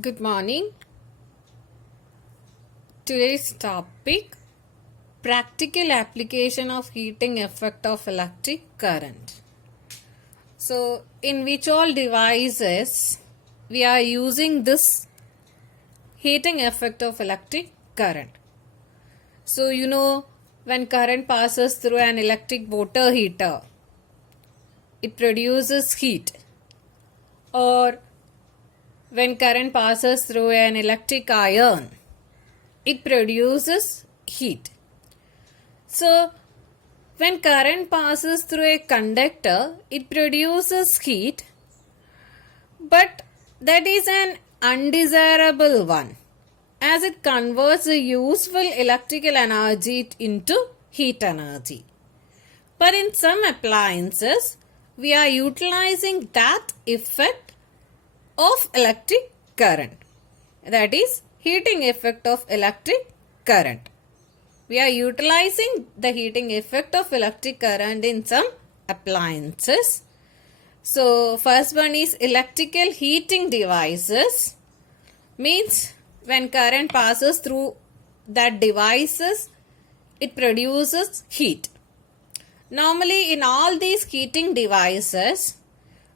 Good morning. Today's topic, practical application of heating effect of electric current. So, in which all devices we are using this heating effect of electric current. So, when current passes through an electric water heater, it produces heat. Or when current passes through an electric iron, it produces heat. So, when current passes through a conductor, it produces heat, but that is an undesirable one, as it converts the useful electrical energy into heat energy. But in some appliances, we are utilizing that effect of electric current, that is heating effect of electric current. We are utilizing the heating effect of electric current in some appliances. So first one is electrical heating devices, means when current passes through that devices, it produces heat. Normally in all these heating devices,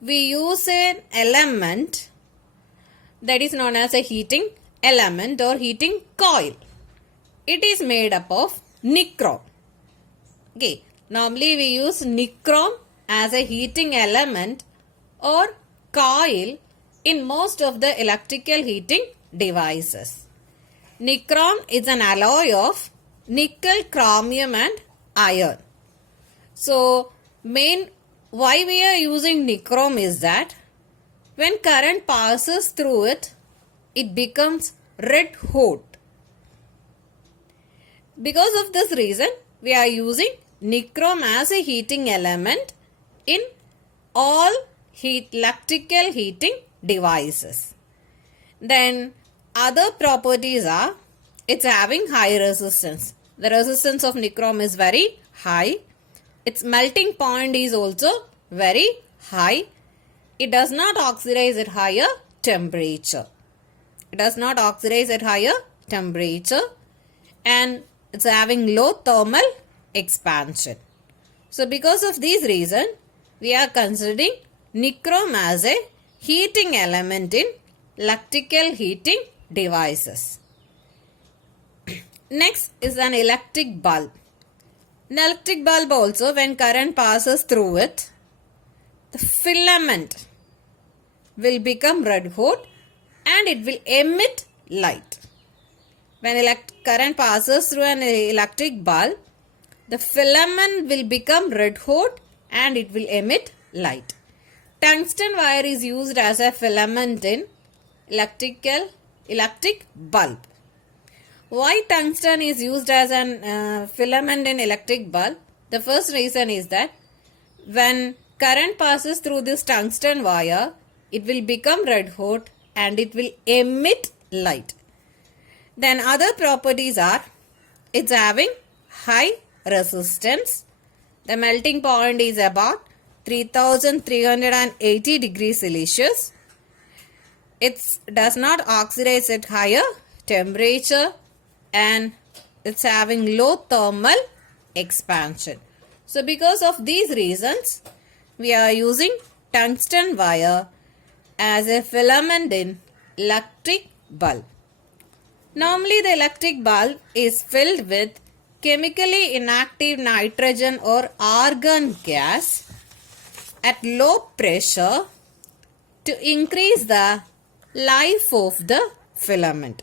we use an element that is known as a heating element or heating coil. It is made up of nichrome. Okay, normally we use nichrome as a heating element or coil in most of the electrical heating devices. Nichrome is an alloy of nickel, chromium and iron. So, why we are using nichrome is that when current passes through it, it becomes red hot. Because of this reason, we are using nichrome as a heating element in all electrical heating devices. Then other properties are, it's having high resistance. The resistance of nichrome is very high. Its melting point is also very high. It does not oxidize at higher temperature. And it's having low thermal expansion. So because of these reasons, we are considering nichrome as a heating element in electrical heating devices. Next is an electric bulb. An electric bulb also, when current passes through it, the filament will become red hot and it will emit light. When current passes through an electric bulb, the filament will become red hot and it will emit light. Tungsten wire is used as a filament in electric bulb. Why tungsten is used as an filament in electric bulb? The first reason is that when current passes through this tungsten wire, it will become red hot and it will emit light. Then other properties are, it's having high resistance. The melting point is about 3380 degrees Celsius. It does not oxidize at higher temperature and it's having low thermal expansion. So because of these reasons, we are using tungsten wire as a filament in electric bulb. Normally the electric bulb is filled with chemically inactive nitrogen or argon gas at low pressure to increase the life of the filament.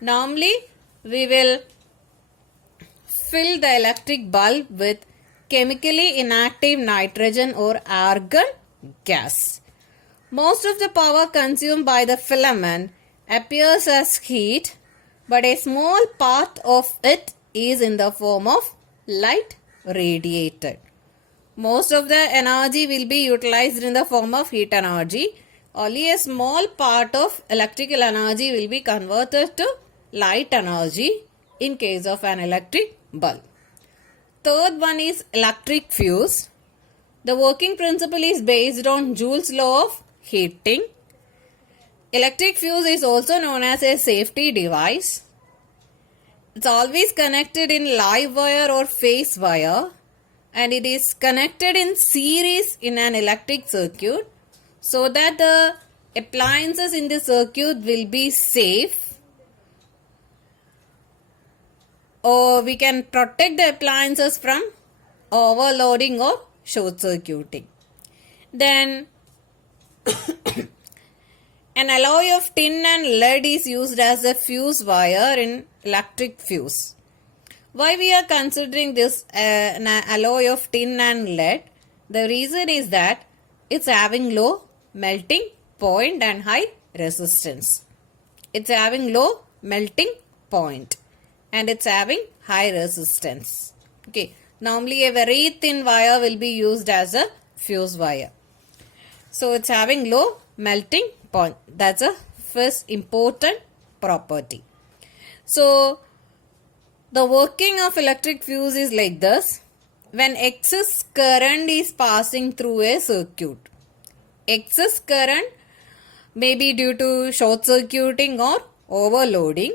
Normally we will fill the electric bulb with chemically inactive nitrogen or argon gas. Most of the power consumed by the filament appears as heat, but a small part of it is in the form of light radiated. Most of the energy will be utilized in the form of heat energy. Only a small part of electrical energy will be converted to light energy in case of an electric bulb. Third one is electric fuse. The working principle is based on Joule's law of heating. Electric fuse is also known as a safety device. It's always connected in live wire or phase wire, and it is connected in series in an electric circuit so that the appliances in the circuit will be safe, or we can protect the appliances from overloading or short circuiting. Then an alloy of tin and lead is used as a fuse wire in electric fuse. Why we are considering this an alloy of tin and lead? The reason is that it's having low melting point and high resistance. It's having low melting point and it's having high resistance. Okay. Normally a very thin wire will be used as a fuse wire. So it's having low melting point. That's a first important property. So the working of electric fuse is like this. When excess current is passing through a circuit, excess current may be due to short circuiting or overloading.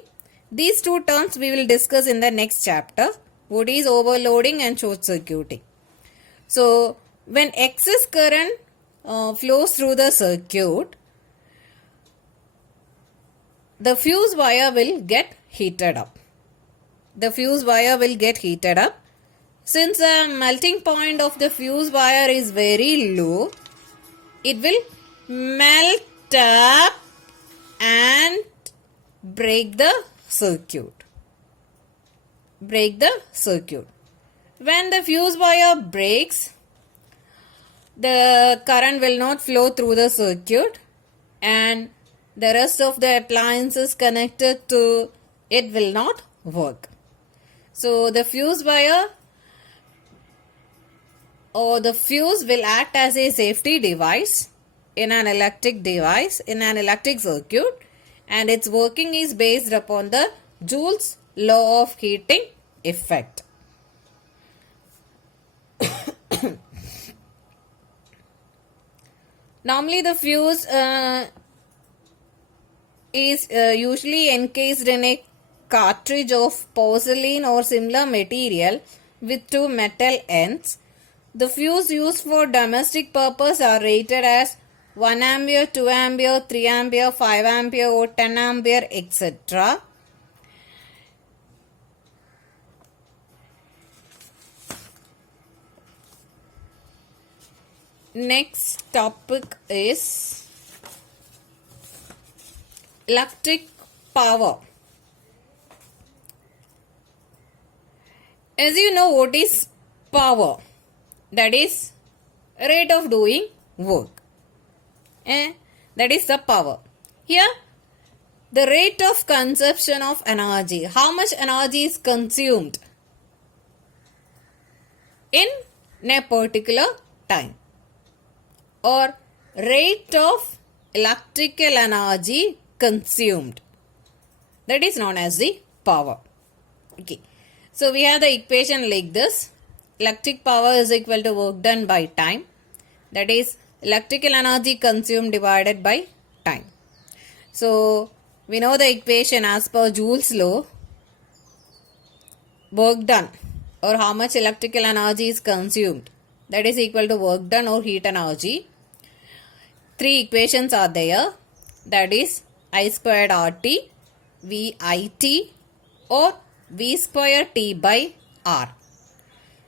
These two terms we will discuss in the next chapter. What is overloading and short circuiting? So when excess current flows through the circuit, the fuse wire will get heated up. The fuse wire will get heated up. Since the melting point of the fuse wire is very low, it will melt up and break the circuit. Break the circuit. When the fuse wire breaks, the current will not flow through the circuit and the rest of the appliances connected to it will not work. So the fuse wire or the fuse will act as a safety device in an electric device, in an electric circuit, and its working is based upon the Joule's law of heating effect. Normally the fuse is usually encased in a cartridge of porcelain or similar material with two metal ends. The fuse used for domestic purpose are rated as 1 ampere, 2 ampere, 3 ampere, 5 ampere or 10 ampere, etc. Next topic is electric power. As you know, what is power? That is rate of doing work. That is the power. Here, the rate of consumption of energy. How much energy is consumed in a particular time, or rate of electrical energy consumed. That is known as the power. Okay. So we have the equation like this. Electric power is equal to work done by time. That is electrical energy consumed divided by time. So we know the equation as per Joule's law. Work done or how much electrical energy is consumed, that is equal to work done or heat energy. Three equations are there. That is I squared RT, VIT or V square T by R.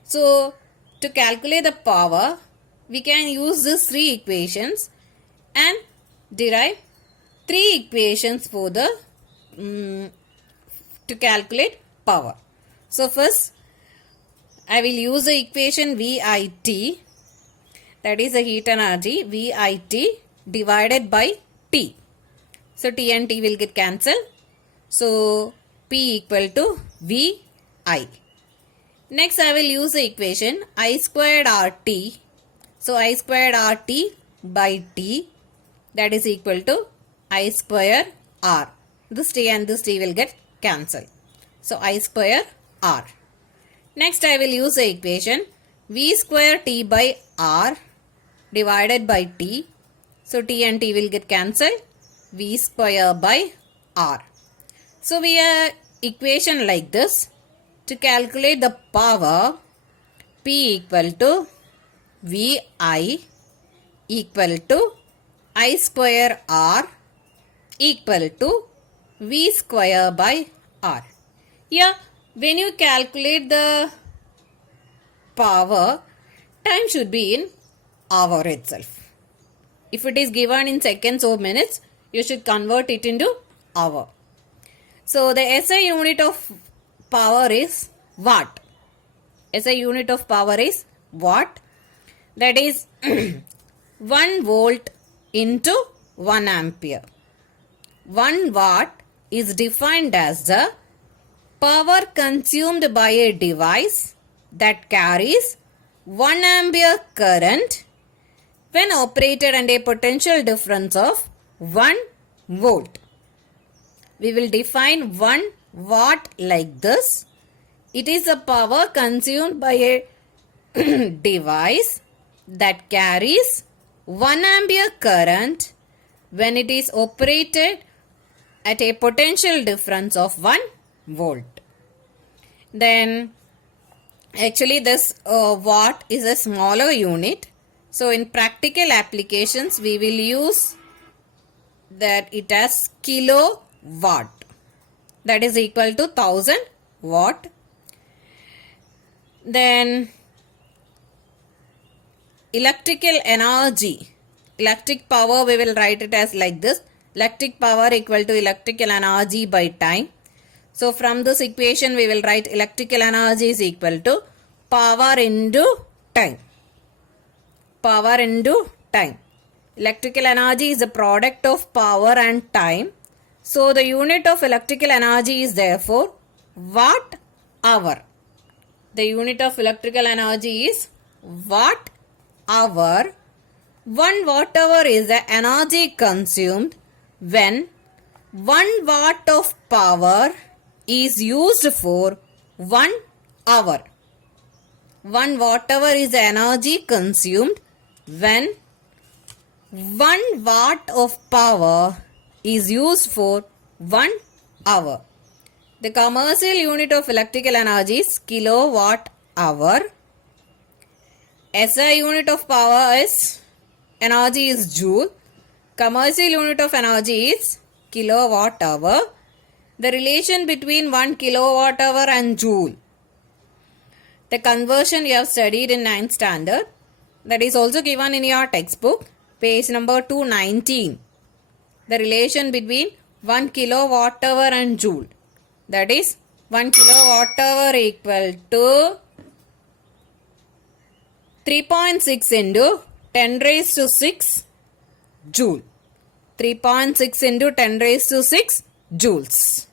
So to calculate the power, we can use these three equations and derive three equations for the to calculate power. So first I will use the equation VIT, that is the heat energy, VIT divided by T. So T and T will get cancelled. So P equal to VI. Next I will use the equation I squared RT. So I squared RT by T, that is equal to I square R. This T and this T will get cancelled. So I square R. Next I will use the equation V square T by R divided by T. So T and T will get cancelled. V square by R. So we have equation like this. To calculate the power, P equal to VI equal to I square R equal to V square by R. Yeah, when you calculate the power, time should be in hour itself. If it is given in seconds or minutes, you should convert it into hour. So the SI unit of power is watt. SI unit of power is watt. That is 1 volt into 1 ampere. 1 watt is defined as the power consumed by a device that carries 1 ampere current when operated at a potential difference of 1 volt. We will define 1 watt like this. It is the power consumed by a device that carries 1 ampere current when it is operated at a potential difference of 1 volt. Then actually this watt is a smaller unit. So in practical applications we will use that it as kilowatt. That is equal to 1000 watt. Then electrical energy, electric power, we will write it as like this. Electric power equal to electrical energy by time. So from this equation we will write electrical energy is equal to power into time. Power into time. Electrical energy is the product of power and time. So the unit of electrical energy is therefore watt hour. The unit of electrical energy is watt hour. 1 watt hour is the energy consumed when 1 watt of power is used for 1 hour. 1 watt hour is the energy consumed when 1 watt of power is used for 1 hour. The commercial unit of electrical energy is kilowatt hour. SI unit of power is energy is joule. Commercial unit of energy is kilowatt hour. The relation between 1 kilowatt hour and joule. The conversion you have studied in 9th standard. That is also given in your textbook, page number 219. The relation between 1 kilowatt hour and joule. That is 1 kilowatt hour equal to 3.6 into 10 raised to 6 joule. 3.6 into 10 raised to 6 joules.